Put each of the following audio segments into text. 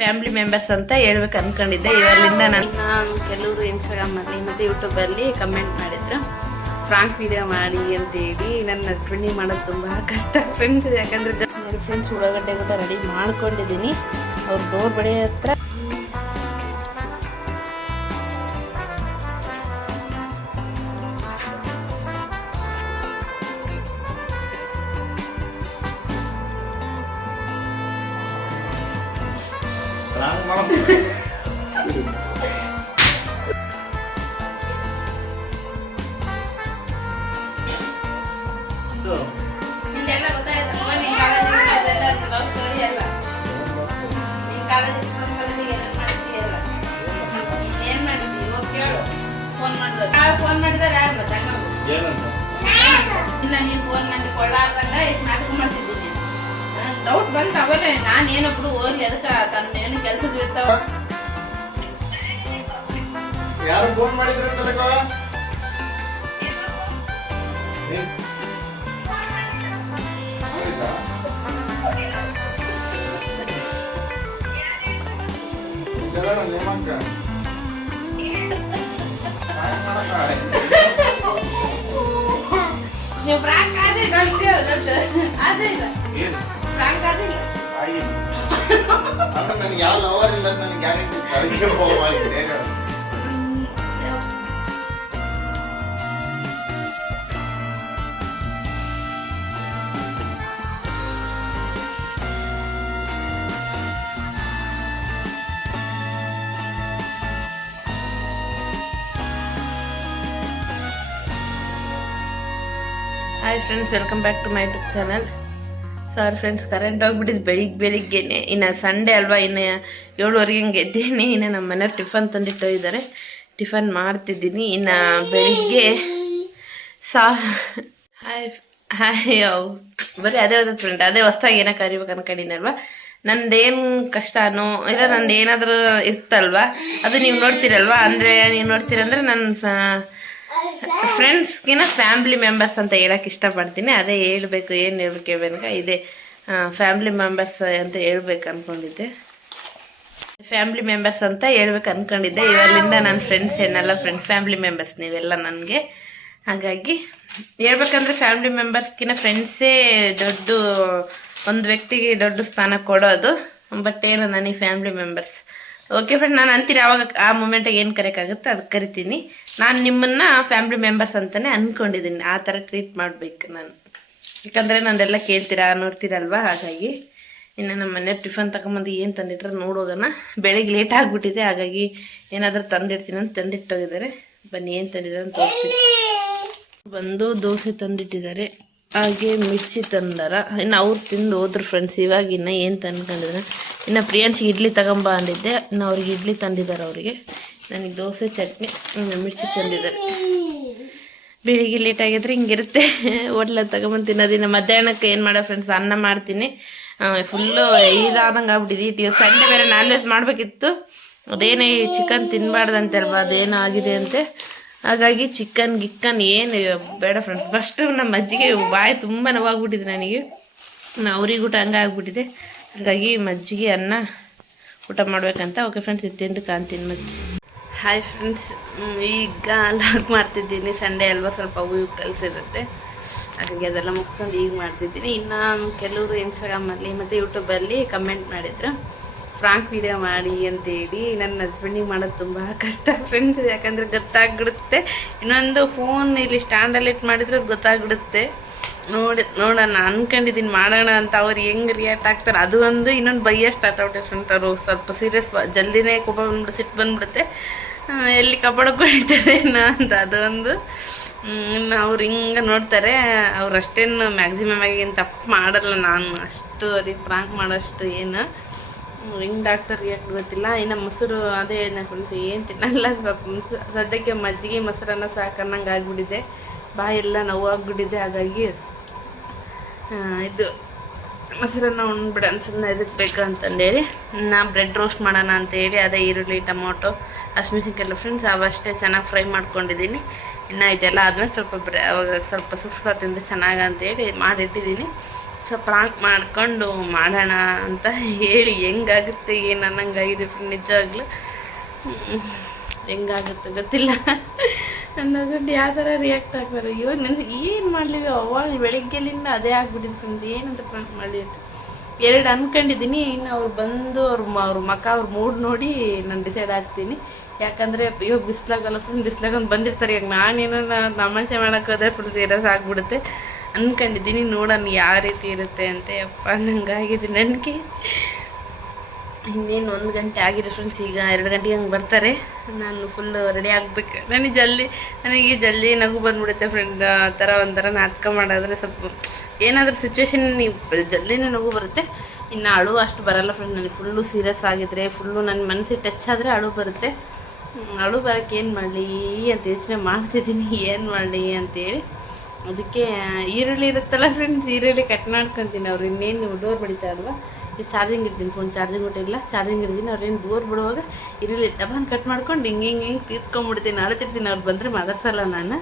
Family members ಅಂತ ಹೇಳ್ಬೇಕು ಅನ್ಕೊಂಡಿದ್ದೆ. ಇವರಿಂದ ನಾನು ಕೆಲವರು ಇನ್ಸ್ಟಾಗ್ರಾಮಲ್ಲಿ ಮತ್ತು ಯೂಟ್ಯೂಬಲ್ಲಿ ಕಮೆಂಟ್ ಮಾಡಿದ್ರು. ಫ್ರಾಂಕ್ ವಿಡಿಯೋ ಮಾಡಿ ಅಂತೇಳಿ ನನ್ನ ಹಸ್ಬೆಂಡಿಗೆ ಮಾಡೋದು ತುಂಬ ಕಷ್ಟ. ಫ್ರೆಂಡ್ಸ್ ಯಾಕಂದ್ರೆ ನೋಡಿ ಫ್ರೆಂಡ್ಸ್ ಉಳ್ಳಾಗಡ್ಡೆ ಕೂಡ ರೆಡಿ ಮಾಡ್ಕೊಂಡಿದ್ದೀನಿ. ಅವ್ರ ಡೋರ್ ಬಡಿ ಹತ್ರ ಫೋನ್ ಮಾಡಿದವ್ರು ಯಾರು. ಇಲ್ಲ ನೀನ್ ಫೋನ್ ಮಾಡಿ ಕೊಳ್ಳಾರ್ದಂಗ ಇದು ನಾಟಕ ಮಾಡ್ತಿದ್ದೀನಿ. ಡೌಟ್ ಬಂತು ಅವನೇ. ನಾನು ಅದಕ್ಕೆ ತನ್ನ ಏನು ಇರ್ತಾವ. ಯಾರು ಫೋನ್ ಮಾಡಿದ್ರು ಅಂತಲಕ್ಕ ನೇಮಕ. ನೀವು ಫ್ರಾಂಕ್ ಅದೇ ಅಷ್ಟೇ ದೊಡ್ಡ ಅದೇ ಇಲ್ಲ. ಫ್ರಾಂಕ್ ಅದೇ ಇಲ್ಲ. ನನಗೆ ಯಾವ ಲವರ್ ಇಲ್ಲ ನನಗೆ guarantee friends welcome back to my YouTube channel sorry friends current ಹೋಗ್ಬಿಟ್ಟಿದ್ದು ಬೆಳಿಗ್ಗೆ ಬೆಳಿಗ್ಗೆನೆ. ಇನ್ನು ಸಂಡೇ ಅಲ್ವಾ? ಇನ್ನು ಏಳುವರೆಗೆ ಹಿಂಗೆ ಎದ್ದೀನಿ. ಇನ್ನು ನಮ್ಮ ಮನೆಯವ್ರು ಟಿಫನ್ ತಂದಿಟ್ಟು ಇದ್ದಾರೆ ಟಿಫನ್ ಮಾಡ್ತಿದ್ದೀನಿ. ಇನ್ನು ಬೆಳಿಗ್ಗೆ ಸಾ ಹಾಯ್ ಹಾಯ್ ಬರೀ ಅದೇ ಒಂದು ಫ್ರೆಂಡ್ ಅದೇ ಹೊಸ್ದಾಗಿ ಏನೋ ಕರಿಬೇಕು ಅನ್ಕೊಂಡಿನಲ್ವಾ ನಂದೇನು ಕಷ್ಟನೋ, ಇಲ್ಲ ನಂದು ಏನಾದರೂ ಇರ್ತಲ್ವಾ ಅದು ನೀವು ನೋಡ್ತೀರಲ್ವಾ? ಅಂದರೆ ನೀವು ನೋಡ್ತೀರಂದ್ರೆ ನನ್ನ ಫ್ರೆಂಡ್ಸ್ಗಿನ ಫ್ಯಾಮ್ಲಿ ಮೆಂಬರ್ಸ್ ಅಂತ ಹೇಳಕ್ಕೆ ಇಷ್ಟಪಡ್ತೀನಿ. ಅದೇ ಹೇಳಬೇಕು, ಏನು ಹೇಳ್ಬೇಕು ಹೇಳ್ಬೇಕು ಇದೇ ಫ್ಯಾಮ್ಲಿ ಮೆಂಬರ್ಸ್ ಅಂತ ಹೇಳ್ಬೇಕು ಅಂದ್ಕೊಂಡಿದ್ದೆ ಫ್ಯಾಮ್ಲಿ ಮೆಂಬರ್ಸ್ ಅಂತ ಹೇಳ್ಬೇಕು ಅಂದ್ಕೊಂಡಿದ್ದೆ ಇವರಿಂದ ನನ್ನ ಫ್ರೆಂಡ್ಸ್ ಏನೆಲ್ಲ ಫ್ರೆಂಡ್ ಫ್ಯಾಮ್ಲಿ ಮೆಂಬರ್ಸ್ ನೀವೆಲ್ಲ ನನಗೆ. ಹಾಗಾಗಿ, ಹೇಳ್ಬೇಕಂದ್ರೆ ಫ್ಯಾಮ್ಲಿ ಮೆಂಬರ್ಸ್ಗಿನ ಫ್ರೆಂಡ್ಸೇ ದೊಡ್ಡ, ಒಂದು ವ್ಯಕ್ತಿಗೆ ದೊಡ್ಡ ಸ್ಥಾನ ಕೊಡೋದು. ಬಟ್ ಏನು ನನಗೆ ಫ್ಯಾಮ್ಲಿ ಮೆಂಬರ್ಸ್ ಓಕೆ ಫ್ರೆಂಡ್ ನಾನು ಅಂತೀನಿ ಆವಾಗ ಆ ಮೂಮೆಂಟಾಗಿ ಏನು ಕರೆಯೋಕ್ಕಾಗುತ್ತೆ ಅದು ಕರಿತೀನಿ. ನಾನು ನಿಮ್ಮನ್ನು ಫ್ಯಾಮಿಲಿ ಮೆಂಬರ್ಸ್ ಅಂತಲೇ ಅನ್ಕೊಂಡಿದ್ದೀನಿ ಆ ಥರ ಟ್ರೀಟ್ ಮಾಡಬೇಕು ನಾನು. ಯಾಕಂದರೆ ನಂದೆಲ್ಲ ಕೇಳ್ತೀರಾ, ನೋಡ್ತೀರಲ್ವಾ? ಹಾಗಾಗಿ ಇನ್ನು ನಮ್ಮ ಮನೆ ಟಿಫನ್ ತಗೊಂಬಂದು ಏನು ತಂದಿಟ್ರೆ ನೋಡೋಗೋಣ ಬೆಳಿಗ್ಗೆ ಲೇಟ್ ಆಗಿಬಿಟ್ಟಿದೆ, ಹಾಗಾಗಿ ಏನಾದರೂ ತಂದಿಡ್ತೀನಿ ಅಂತ ತಂದಿಟ್ಟೋಗಿದ್ದಾರೆ. ಬನ್ನಿ, ಏನು ತಂದಿದ್ದಾರೆ ಅಂತ ತೋರಿಸ್ತೀನಿ. ಬಂದು ದೋಸೆ ತಂದಿಟ್ಟಿದ್ದಾರೆ. ಹಾಗೆ ಮಿರ್ಚಿ ತಂದಾರ. ಇನ್ನು ಅವ್ರು ತಿಂದು ಹೋದ್ರು ಫ್ರೆಂಡ್ಸ್ ಇವಾಗ ಇನ್ನು ಏನು ತಂದ್ಕೊಂಡಿದ್ರೆ? ಇನ್ನು ಪ್ರಿಯಾನ್ಸಿಗೆ ಇಡ್ಲಿ ತಗೊಂಬ ಅಂದಿದ್ದೆ. ಇನ್ನು ಅವ್ರಿಗೆ ಇಡ್ಲಿ ತಂದಿದ್ದಾರೆ ಅವರಿಗೆ. ನನಗೆ ದೋಸೆ, ಚಟ್ನಿ ಮಿರ್ಚಿ ತಂದಿದ್ದಾರೆ. ಬೆಳಿಗ್ಗೆ ಲೇಟ್ ಆಗಿದ್ರೆ ಹಿಂಗಿರುತ್ತೆ. ಹೋಟ್ಲಲ್ಲಿ ತಗೊಂಬಂದು ತಿನ್ನೋದಿನ ಮಧ್ಯಾಹ್ನಕ್ಕೆ ಏನು ಮಾಡೋ ಫ್ರೆಂಡ್ಸ್ ಅನ್ನ ಮಾಡ್ತೀನಿ. ಫುಲ್ಲು ಇದಾದಂಗೆ ಆಗ್ಬಿಟ್ಟಿದೆ. ಇವತ್ತು ಸಂಡೆ ಬೇರೆ ನಾನ್ ವೆಜ್ ಮಾಡಬೇಕಿತ್ತು. ಅದೇನೇ ಚಿಕನ್ ತಿನ್ನಬಾರ್ದಂತಲ್ವಾ ಅದೇನೋ ಆಗಿದೆ ಅಂತೆ. ಹಾಗಾಗಿ ಚಿಕನ್ ಗಿಕ್ಕನ್ ಏನು ಬೇಡ ಫ್ರೆಂಡ್ಸ್ ಫಸ್ಟು ನಮ್ಮ ಅಜ್ಜಿಗೆ ಬಾಯಿ ತುಂಬ ನೋವಾಗ್ಬಿಟ್ಟಿದೆ ನನಗೆ. ಅವ್ರಿಗೆ ಊಟ ಹಂಗೆ ಆಗ್ಬಿಟ್ಟಿದೆ ಹಾಗಾಗಿ ಮಜ್ಜಿಗೆ, ಅನ್ನ ಊಟ ಮಾಡ್ಬೇಕಂತ. ಓಕೆ ಫ್ರೆಂಡ್ಸ್ ಇತ್ತಿಂದು ಕಾಣ್ತೀನಿ ಮಜ್ಜಿ. ಹಾಯ್ ಫ್ರೆಂಡ್ಸ್ ಈಗ ಲಾಕ್ ಮಾಡ್ತಿದ್ದೀನಿ. ಸಂಡೇ ಅಲ್ವಾ ಸ್ವಲ್ಪ ಹೂವು ಇರುತ್ತೆ ಹಾಗಾಗಿ ಅದೆಲ್ಲ ಮುಗಿಸ್ಕೊಂಡು ಈಗ ಮಾಡ್ತಿದ್ದೀನಿ. ಇನ್ನು ಕೆಲವರು ಇನ್ಸ್ಟಾಗ್ರಾಮಲ್ಲಿ ಮತ್ತು ಯೂಟ್ಯೂಬಲ್ಲಿ ಕಮೆಂಟ್ ಮಾಡಿದ್ರು. ಫ್ರಾಂಕ್ ವೀಡಿಯೋ ಮಾಡಿ ಅಂತೇಳಿ. ನನ್ನ ಹಸ್ಬೆಂಡಿಗೆ ಮಾಡೋದು ತುಂಬ ಕಷ್ಟ ಫ್ರೆಂಡ್ಸ್ ಯಾಕಂದರೆ ಗೊತ್ತಾಗ್ಬಿಡುತ್ತೆ. ಇನ್ನೊಂದು ಫೋನ್ ಇಲ್ಲಿ ಸ್ಟ್ಯಾಂಡಲ್ಲಿ ಇಟ್ಟು ಮಾಡಿದ್ರೆ ಗೊತ್ತಾಗ್ಬಿಡುತ್ತೆ. ನೋಡಿ ನೋಡೋಣ ಅನ್ಕೊಂಡಿದ್ದೀನಿ ಮಾಡೋಣ ಅಂತ ಅವ್ರು ಹೆಂಗೆ ರಿಯಾಕ್ಟ್ ಆಗ್ತಾರೆ. ಅದು ಒಂದು ಇನ್ನೊಂದು ಬಯ್ಯ ಸ್ಟಾರ್ಟ್ ಔಟ್ ಅವರು ಸ್ವಲ್ಪ ಸೀರಿಯಸ್ ಜಲ್ದಿನೇ ಕೋಪ ಬಂದ್ಬಿಟ್ಟು ಸಿಟ್ಟು ಬಂದ್ಬಿಡುತ್ತೆ. ಎಲ್ಲಿ ಕಬಡಕ್ಕೆ ಹೊಡಿತಾರೆ ಅಂತ ಅದೊಂದು ಇನ್ನು ಅವ್ರು ಹಿಂಗೆ ನೋಡ್ತಾರೆ. ಅವ್ರು ಅಷ್ಟೇನು ಮ್ಯಾಕ್ಸಿಮಮ್ ಆಗಿ ಏನು ತಪ್ಪು ಮಾಡಲ್ಲ ನಾನು. ಅಷ್ಟು ಅದಕ್ಕೆ ಪ್ರಾಂಕ್ ಮಾಡೋಷ್ಟು ಏನು. ಹಿಂಗೆ ಡಾಕ್ಟರ್ ರಿಯಾಕ್ಟ್ ಗೊತ್ತಿಲ್ಲ. ಇನ್ನು ಮೊಸರು ಅದೇ ಹೇಳಿದ್ನ ಫ್ರೆಂಡ್ಸ್ ಏನು ತಿನ್ನಲ್ಲ ಸದ್ಯಕ್ಕೆ ಮಜ್ಜಿಗೆ ಮೊಸರನ್ನ ಸಾಕನ್ನಂಗೆ ಆಗಿಬಿಟ್ಟಿದೆ. ಬಾಯೆಲ್ಲ ನೋವಾಗ್ಬಿಟ್ಟಿದೆ, ಹಾಗಾಗಿ ಇದು ಮೊಸರನ್ನ ಉಣ್ಬಿಡೋಣ ಸುಮ್ಮನೆ ಇದಕ್ಕೆ ಬೇಕು ಅಂತಂದೇಳಿ. ನಾ ಬ್ರೆಡ್ ರೋಸ್ಟ್ ಮಾಡೋಣ ಅಂತೇಳಿ, ಅದೇ ಈರುಳ್ಳಿ, ಟೊಮೊಟೊ ಹಸಿಮೆಣಸಿನ್ಕಾಯಿ ಫ್ರೆಂಡ್ಸ್ ಅವಷ್ಟೇ ಚೆನ್ನಾಗಿ ಫ್ರೈ ಮಾಡ್ಕೊಂಡಿದ್ದೀನಿ. ಇನ್ನು ಇದೆಲ್ಲ ಆದ್ಮೇಲೆ ಸ್ವಲ್ಪ ಬ್ರೆ, ಅವಾಗ ಸ್ವಲ್ಪ ಸುಟ್ಟು ತಿಂದರೆ ಚೆನ್ನಾಗಿ ಅಂತೇಳಿ ಮಾಡಿಟ್ಟಿದ್ದೀನಿ. ಸ್ವಲ್ಪ ಪ್ರಾಂಕ್ ಮಾಡಿಕೊಂಡು ಮಾಡೋಣ ಅಂತ ಹೇಳಿ, ಹೆಂಗಾಗುತ್ತೆ, ಏನು ಅನ್ನಂಗಾಗಿದೆ ನಿಜವಾಗ್ಲೂ. ಹ್ಮ್. ಹೆಂಗಾಗುತ್ತೆ ಗೊತ್ತಿಲ್ಲ. ನನ್ನ ದುಡ್ಡು ಯಾವ ಥರ ರಿಯಾಕ್ಟ್ ಆಗ್ತಾರೆ ಇವಾಗ ನನಗೆ ಏನು ಮಾಡಲಿ ಅವಾಗ ಬೆಳಿಗ್ಗೆಲಿಂದ ಅದೇ ಆಗ್ಬಿಟ್ಟಿದ್ದು ಫ್ರೆಂಡ್ ಏನಂತ ಪ್ರಾಂಕ್ ಮಾಡಲಿ ಅಂತ ಎರಡು ಅನ್ಕೊಂಡಿದ್ದೀನಿ, ಇನ್ನು ಅವ್ರು ಬಂದು ಅವ್ರ ಅವ್ರ ಮಕ ಅವ್ರ ಮೂಡ್ ನೋಡಿ ನಾನು ಡಿಸೈಡ್ ಆಗ್ತೀನಿ. ಯಾಕಂದರೆ ಇವಾಗ ಬಿಸ್ಲಾಗಲ್ಲ ಫುಲ್ ಬಿಸ್ಲಾಗ ಒಂದು ಬಂದಿರ್ತಾರೆ ಈಗ ನಾನೇನೋ ತಮಾಷೆ ಮಾಡೋಕ್ಕೋದ್ರೆ ಫುಲ್ ಸೀರಿಯಸ್ ಆಗಿಬಿಡುತ್ತೆ ಅಂದ್ಕೊಂಡಿದ್ದೀನಿ ನೋಡೋಣ ಯಾವ ರೀತಿ ಇರುತ್ತೆ ಅಂತ. ಯಪ್ಪ, ನಂಗಾಗಿದೆ, ನನಗೆ. ಇನ್ನೇನು ಒಂದು ಗಂಟೆ ಆಗಿದೆ ಫ್ರೆಂಡ್ಸ್ ಈಗ ಎರಡು ಗಂಟೆಗೆ ಹಂಗೆ ಬರ್ತಾರೆ. ನಾನು ಫುಲ್ಲು ರೆಡಿ ಆಗಬೇಕು. ನನಗೆ ಜಲ್ದಿ ನನಗೆ ಜಲ್ದಿ ನಗು ಬಂದ್ಬಿಡುತ್ತೆ ಫ್ರೆಂಡ್ ಆ ಥರ ಒಂಥರ ನಾಟಕ ಮಾಡಿದ್ರೆ ಸ್ವಲ್ಪ ಏನಾದರೂ ಸಿಚುವೇಶನ್ ನೀವು ಜಲ್ದಿನೇ ನಗು ಬರುತ್ತೆ. ಇನ್ನು ಅಳು ಅಷ್ಟು ಬರಲ್ಲ ಫ್ರೆಂಡ್ ನನಗೆ ಫುಲ್ಲು ಸೀರಿಯಸ್ ಆಗಿದ್ರೆ ಫುಲ್ಲು ನನ್ನ ಮನಸ್ಸಿಗೆ ಟಚ್ ಆದರೆ ಅಳು ಬರುತ್ತೆ. ಅಳು ಬರೋಕ್ಕೆ ಏನು ಮಾಡಲಿ, ಅಂತ ಯೋಚನೆ ಮಾಡ್ತಿದ್ದೀನಿ, ಏನು ಮಾಡಲಿ ಅಂತೇಳಿ. ಅದಕ್ಕೆ, ಈರುಳ್ಳಿ ಇರುತ್ತಲ್ಲ ಫ್ರೆಂಡ್ಸ್ ಈರುಳ್ಳಿ ಕಟ್ ಮಾಡ್ಕೊತೀನಿ ಅವ್ರು, ಇನ್ನೇನು ಡೋರ್ ಬಡಿತಾರಲ್ವ ಇದು ಚಾರ್ಜಿಂಗ್ ಇರ್ತೀನಿ ಫೋನ್ ಚಾರ್ಜಿಂಗ್ ಇಲ್ಲ, ಚಾರ್ಜಿಂಗ್ ಇರ್ತೀನಿ ಅವ್ರೇನು ದೂರ ಬಿಡುವಾಗ ಇರಲಿ ತಗೊಂಡು ಕಟ್ ಮಾಡ್ಕೊಂಡು ಹಿಂಗೆ ಹಿಂಗೆ ಹಿಂಗೆ ತೀರ್ಕೊಂಬಿಡ್ತೀನಿ ಅಳ್ತಿರ್ತೀನಿ ಅವ್ರು ಬಂದರೆ ಮಾತಾಡ್ಸಲ್ಲ ನಾನು.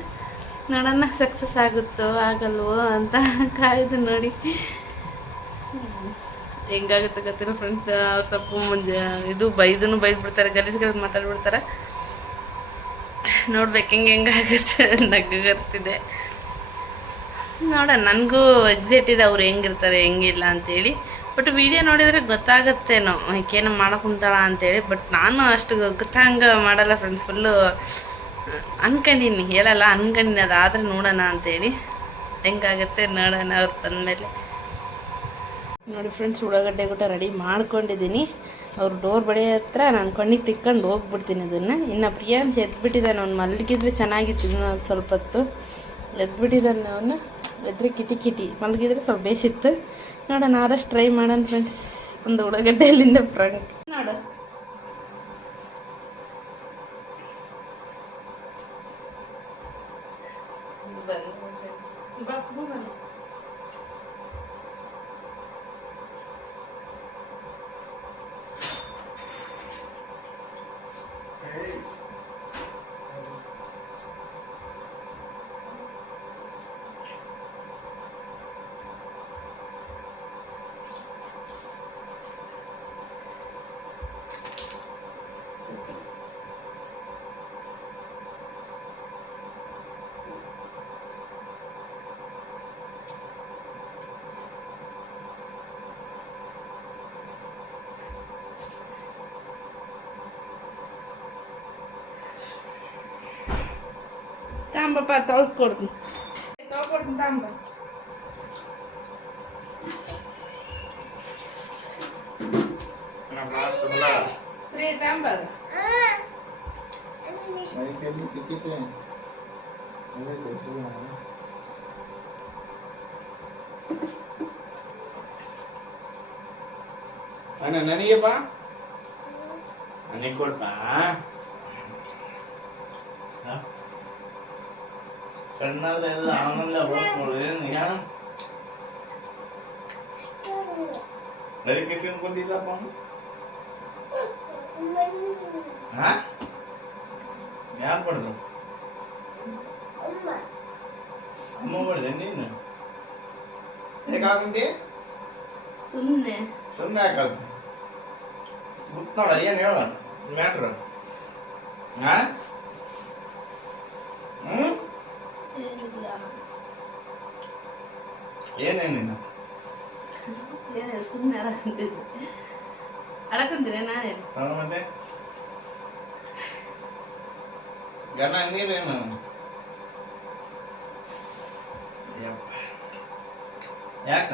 ನೋಡೋಣ ಸಕ್ಸಸ್ ಆಗುತ್ತೋ, ಆಗಲ್ವೋ ಅಂತ ಕಾಯ್ದು ನೋಡಿ. ಹೆಂಗಾಗುತ್ತೆ ಗೊತ್ತಿಲ್ಲ ಫ್ರೆಂಡ್ಸ್ ಅವ್ರು ಸ್ವಲ್ಪ ಮುಂಜೆ ಇದು ಬೈದನು ಬೈದ್ಬಿಡ್ತಾರೆ ಗಲೀಜು ಗಲೀಜು ಮಾತಾಡ್ಬಿಡ್ತಾರೆ. ನೋಡ್ಬೇಕು, ಹೆಂಗೆ ಹೆಂಗಾಗುತ್ತೆ ನಗು ಬರ್ತಿದೆ ನೋಡೋಣ ನನಗೂ ಎಕ್ಸೈಟ್ ಇದೆ ಅವ್ರು ಹೆಂಗಿರ್ತಾರೆ, ಹೆಂಗಿಲ್ಲ ಅಂತೇಳಿ. ಬಟ್ ವಿಡಿಯೋ ನೋಡಿದರೆ ಗೊತ್ತಾಗುತ್ತೇನೋ. ಏನೋ ಮಾಡೋಕೆ ಕುಂತಾಳ ಅಂತೇಳಿ. ಬಟ್ ನಾನು ಅಷ್ಟು ಗೊತ್ತಂಗೆ ಮಾಡಲ್ಲ ಫ್ರೆಂಡ್ಸ್ ಫುಲ್ಲು ಅನ್ಕೊಂಡಿನಿ. ಹೇಳಲ್ಲ, ಅನ್ಕೊಂಡಿನಿ. ಅದಾದರೆ ನೋಡೋಣ ಅಂತೇಳಿ. ಹೆಂಗಾಗುತ್ತೆ ನೋಡೋಣ ಅವ್ರು ಬಂದಮೇಲೆ. ನೋಡಿ ಫ್ರೆಂಡ್ಸ್ ಉಳ್ಳಾಗಡ್ಡೆ ಕೂಡ ರೆಡಿ ಮಾಡ್ಕೊಂಡಿದ್ದೀನಿ ಅವ್ರು ಡೋರ್ ಬಡಿ ಹತ್ರ ನಾನು ಕಣ್ಣಿಗೆ ತಿಕ್ಕೊಂಡು ಹೋಗ್ಬಿಡ್ತೀನಿ ಅದನ್ನು. ಇನ್ನು ಪ್ರಿಯಾಂಶ ಎದ್ಬಿಟ್ಟಿದ್ದಾನೆ ಅವ್ನು ಮಲಗಿದ್ರೆ ಚೆನ್ನಾಗಿತ್ತು ಸ್ವಲ್ಪ ಹೊತ್ತು. ಎದ್ಬಿಟ್ಟಿದ್ದಾನೆ ಅವನು. ಎದ್ರೆ ಕಿಟಿ ಕಿಟಿ. ಮಲಗಿದ್ರೆ ಸ್ವಲ್ಪ ಬೇಸಿತ್ತು ನೋಡೋಣ ಆದಷ್ಟು ಟ್ರೈ ಮಾಡೋಣ ಫ್ರೆಂಡ್ಸ್ ಒಂದು ಉಳ್ಳಾಗಡ್ಡೆಯಲ್ಲಿಂದ ಫ್ರಂಟ್ ನೋಡು ತಾಂಬಪ್ಪ ತೊಳ್ಸ್ಕೊಡ್ತೀನಿ ತೊಳ್ಕೊಡ್ತೀನಿ ತಾಂಬ ಪ್ರಿಯ ತಾಂಬ ಅದು. ಅಣ್ಣ ನನಗೆಪ್ಪ ನನಗೆ ಕೊಡ್ಪ ಕಣ್ಣಲ್ಲೆಲ್ಲ ಅವನೆಲ್ಲ ಹೋಗ್ಕೊಡು ಏನು ಏನು ಅದಕ್ಕೆ ಸಿಂಕೊಂಡಿಲ್ಲಪ್ಪ ಹಾ? ಯಾರು ಪಡೆದ್ರು ಅಮ್ಮ ಬಡ್ದೆ ನೀನು? ಹೇಗೆ ಆಗಂತಿ ಸುಮ್ಮನೆ ಸುಮ್ಮನೆ ಯಾಕಂತ ಗೊತ್ತೋಳ ಏನು ಹೇಳ? ಮ್ಯಾಟ್ರ್ ಹಾ? ಏನೇನಿಲ್ಲ ಏನಿಲ್ಲ ಸುಮ್ಮನೆ ಅಳಕಂತಿದ್ದೆ ಅಳಕಂತಿದ್ದೆ ನಾನೇನು ಅವ ಮತ್ತೆ? ಗನ ನೀರೇನು ಯಪ್ಪ. ಯಾಕ?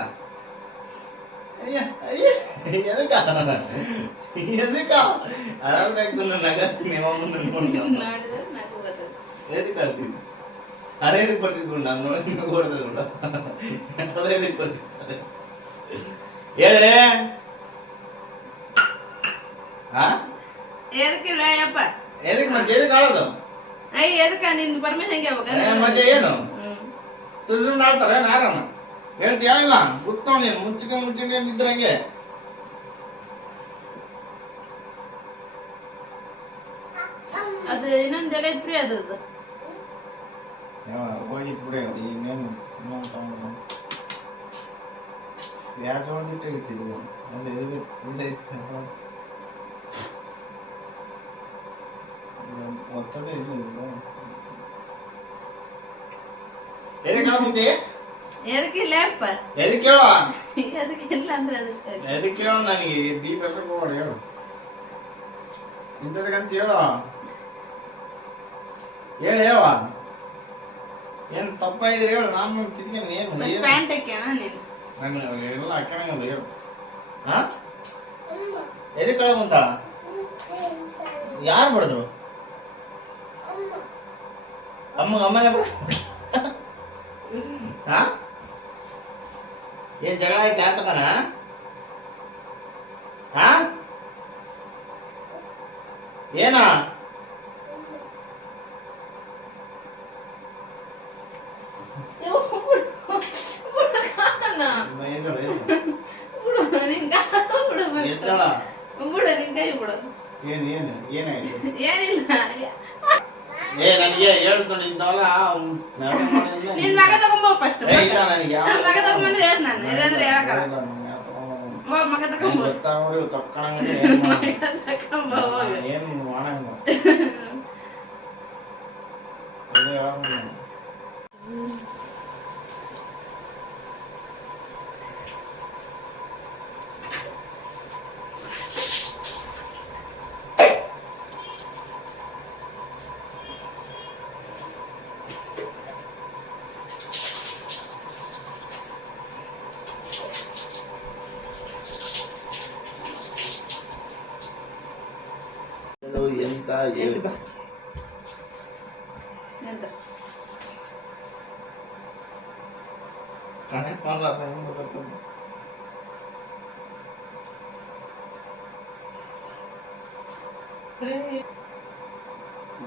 ಅಯ್ಯ ಅಯ್ಯ ಎದಕ್ಕ ಎದಕ್ಕ? ಅಳಬೇಕು ನಗ ನಿಮ್ಮ ಮುಂದೆ ನೋಡ್ಕೊಂಡು. ನೋಡಿದ್ರೆ ನಗು ಬರ್ತದೆ. ಎದಕ್ಕೆ ಆಡ್ತೀನಿ ಅದೇ ಎದಕ್ಕೆ ಬರ್ತಿದ್ಬಿಡು ನಾನು ನೋಡಿ ಓಡ್ದೆ ನೋಡ ಅದೇ ಎದಕ್ಕೆ ಬರ್ತಿದ್ದೆ ಹೇಳೇ ಹಾ ಎದಕ್ಕಿಲ್ಲ ಯಪ್ಪ ಎದಕ್ಕೆ ಮತ್ತೆ ಎದಕ್ಕೆ ಆಳೋದು ಅಯ್ಯ ಎದಕ್ಕ ನಿಂದು ಪರ್ಮಿಷನ್ ಏ, ಕೇಳ್ಬೇಕ ಮತ್ತೆ ಏನು ಹ್ಮ್ ಸುಳ್ಳು ಸುಳ್ಳು ಆಡ್ತಾರೆ ನಾರಮ್ಮ ಹೇಳ್ತೀಯಾ ಇಲ್ಲ ಗೊತ್ತೋ ನೀನು ಮುಚ್ಚಿಗೆ ಮುಚ್ಚಿಗೆ ಅಂತಿದ್ರೆ ಹಂಗೆ ಅದು ಇನ್ನೊಂದು ಜಗ ಇದ್ರಿ ಅದು ಹೋಗಿತ್ತು ಬಿಡಿ ಇನ್ನೇನು ಇನ್ನೊಂದು ತಗೊಂಡು ಯಾವ ಜೋಳದ ಹಿಟ್ಟು ಇಟ್ಟಿದ್ರು ಅಲ್ಲಿ ಇರ್ಬೇಕು ಇಲ್ಲೇ ಇತ್ತು ಒತ್ತಡ ಇಲ್ಲ ಎದಕ್ಕೆ ಮುಂದೆ ಎದಕ್ಕಿಲ್ಲ ಅಪ್ಪ ಎದಕ್ಕೆ ಹೇಳು ಅದಕ್ಕಿಲ್ಲ ಅಂದ್ರೆ ಅದಕ್ಕೆ ಎದಕ್ಕೆ ಹೇಳು ನನಗೆ ದೀಪ ಹೆಸರು ಹೋಗೋಣ ಹೇಳು ಇಂಥದಕ್ಕಂತ ಹೇಳು ಹೇಳು ಹೇವ ಏನು ಇದ್ರೆ ಹೇಳು ನಾನು ತಿದ್ಕೊಂಡು ಏನು ಏನು? ಪ್ಯಾಂಟ್ ಹಾಕ್ಯಾಣ ನೀನು? ನಾನು ಎಲ್ಲ ಹಾಕ್ಯಣಂಗಲ್ಲ ಹೇಳು. ಹಾ ಎದಕ್ಕೆ ಕಡೆ ಬಂತಾಳ ಯಾರು ಬಡಿದ್ರು? ಅಮ್ಮ ಅಮ್ಮನೇ ಬಡ ಹಾ ಏನ್ ಜಗಳ ಆಯ್ತು ಯಾರ ತಗೋಣ ಹಾ ಏನಾ ಎದ್ದಳ ಬಿಡು ನಿನ್ ಕೈ ಬಿಡು ಮತ್ತೆ. ಎದ್ದಳ ಬಿಡು ನಿನ್ ಕೈ ಬಿಡು ಏನು ಏನು ಏನಾಯ್ತು ಏನಿಲ್ಲ ಏ ನನಗೆ ಹೇಳ್ಕೊಂಡು ಇಂಥವಲ್ಲ ನಡೆ ಮಾಡಿದ್ರೆ ನಿನ್ ಮಗ ತಗೊಂಬೋ ಫಸ್ಟ್ ಏ, ಇಲ್ಲ ನನಗೆ ಯಾವ ಮಗ ತಗೊಂಬಂದ್ರೆ ಹೇಳ್ ನಾನು ಇಲ್ಲಾಂದ್ರೆ ಹೇಳಕ್ಕಲ್ಲ ಇಲ್ಲ, ನನಗೆ ಯಾವ ತಗೊಂಬಂದು. ಹೋಗ್ ಮಗ ನಂಗೆ ತಗೊಂಬೋ ಗೊತ್ತಾಗೋರು ತಕ್ಕೊಳಂಗಿದ್ರೆ ಏನ್ ಮಾಡೋದು? ತಗೊಂಬೋ ಹೋಗ ಏನು ಮಾಡಂಗಿಲ್ಲ.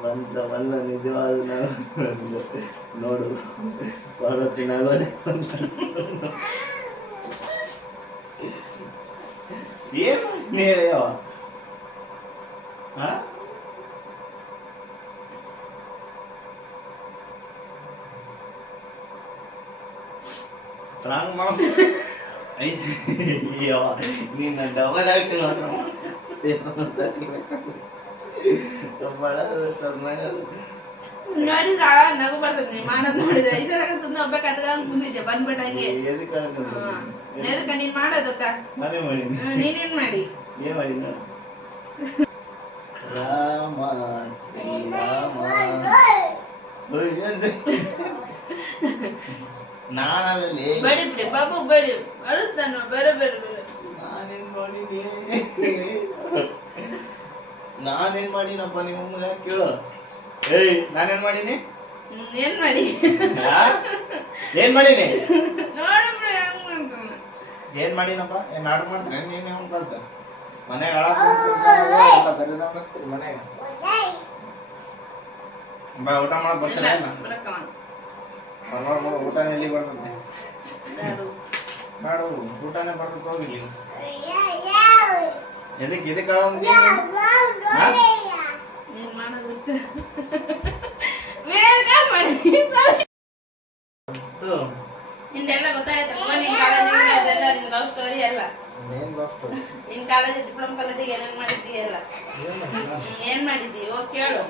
ಬಂತ ಬಂದ ನಿಜವಾದ ನೋಡು. ಪಾರ್ವತಿ ನಗೋದೆ ಏನು ಹೇಳೆಯವ ಪ್ರಾಂಗ್ ಮಾಡ ಡಬಲ್ ಆಕ್ಟಿಂಗ್ ನೋಡಿದ್ರ ನಗು ಬರ್ತದೆ ನೀ ಮಾಡೋದ್ ನೋಡಿದ್ರೆ ಇದ್ರಾಗ ಸುಮ್ಮನೆ ಒಬ್ಬ ಕಟ್ಕೊಂಡು ಕುಂದಿದ್ದೆ ಬಂದ್ಬಿಟ್ಟ ಹಂಗೆ ಹಾ. ಎದಕ್ಕ ನೀನ್ ಮಾಡೋದಕ್ಕ ನಾನೇ ಮಾಡೀನಿ ಹ್ಮ್, ನೀನೇನ್ ಮಾಡಿ ಏನ್ ಮಾಡಿ ನಾನು ರಾಮ ಶ್ರೀರಾಮ ಓಯ್, ಏನ್ರಿ? ನಾನಲ್ಲಿ ಬಡಿ ಬಿಡಿ ಬಾಬು ಬಡಿ ಅಳುತ್ತಾನು ಬೇರೆ ಬೇರೆ ಬೇರೆ ನಾನೇನ್ ಮಾಡೀನಿ ನಾನೇನ್ ಮಾಡಿನಪ್ಪ ನಿಮ್ಮ ಯಾಕೆ ಕೇಳು ಏಯ್ ನಾನೇನ್ ಮಾಡೀನಿ? ಏನ್ ಮಾಡಿ? ಆ? ಏನ್ ಮಾಡೀನಿ? ನೋಡಿ ಬಿಡಿ ಹೆಂಗ್ ಮಾಡ್ತಾನೆ. ಏನ್ ಮಾಡೀನಪ್ಪ? ಏನ್ ಆರ್ಡರ್ ಮಾಡ್ತಾರೆ? ನೀನ್ ಹೆಂಗ್ ಕಲ್ತ? ಮನೆಗೆ ಹಾಳ ಬರೀದ ಅನ್ನಿಸ್ತೀರಿ ಮನೆಗೆ. ಬಾ ಊಟ ಮಾಡಕ್ ಬರ್ತಾರೆ ಇಲ್ಲ, ಬರಕ್ಕಲ್ಲ. ಊಟನೇ ಎಲ್ಲಿ ಬರ್ತದೆ. ಮಾಡು ಬೇಡ ಊಟನೇ ಬರ್ತದೆ ಹೋಗಿಲ್ಲ ನೀನ್ ಮಾಡೋದಕ್ಕೆ ಬೇಗ ಮಾಡಿ. ನಿಂದೆಲ್ಲ ಗೊತ್ತಾಯ್ತಪ್ಪ ನಿನ್ ಕಾಲೇಜಿಗೆ ಅದೆಲ್ಲ ನಿನ್ ಲವ್ ಸ್ಟೋರಿ ಎಲ್ಲ ನಿನ್ ಕಾಲೇಜ್ ಡಿಪ್ಲೊಮಾ ಕಾಲೇಜಿಗೆ ಏನೇನ್ ಮಾಡಿದ್ದಿ ಎಲ್ಲ. ಏನ್ ಮಾಡಿದ್ದಿ? ಹೋಗ್ ಕೇಳು.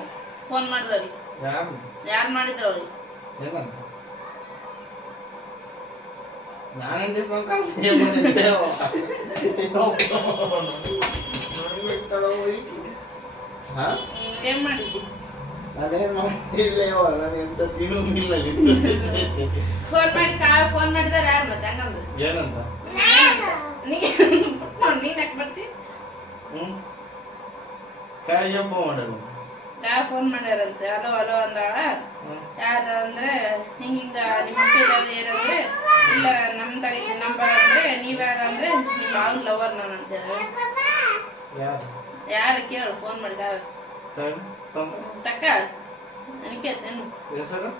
ಫೋನ್ ಮಾಡಿದವ್ರಿಗೆ. ಯಾರು? ಯಾರು ಮಾಡಿದ್ರು ಅವ್ರಿಗೆ ಹಾ ಏನ್ ಮಾಡಿಲ್ಲ ಫೋನ್ ಮಾಡಿ ಫೋನ್ ಮಾಡಿದಾರ ಯಾರು ಮತ್ತೆ ಏನಂತ ನೀನ್ ಯಾಕೆ ಬರ್ತಿ ಹ್ಮ್ ಕಾಯಿ ಜಂಪ ಮಾಡಲು ಯಾರು ಫೋನ್ ಮಾಡ್ಯಾರಂತೆ ಹಲೋ ಹಲೋ ಅಂದಾಳ ಯಾರು ಅಂದ್ರೆ ಹಿಂಗ ನಿಮ್ಮ ಏನಂದ್ರೆ ಇಲ್ಲ ನಮ್ ತಳಿ ನಂಬರ್ ಅಂದ್ರೆ ನೀವ್ಯಾರ ಅಂದ್ರೆ ನಿಮ್ಮ ಲವರ್ ನಾನು ಅಂತ ಹೇಳಿ ಯಾರು ಯಾರು ಕೇಳು ಫೋನ್ ಮಾಡಿ ಕಾವ್ಯ ಸರಿ ತಂದ ತಕ್ಕ ನನಗೆ ಹೆಸರು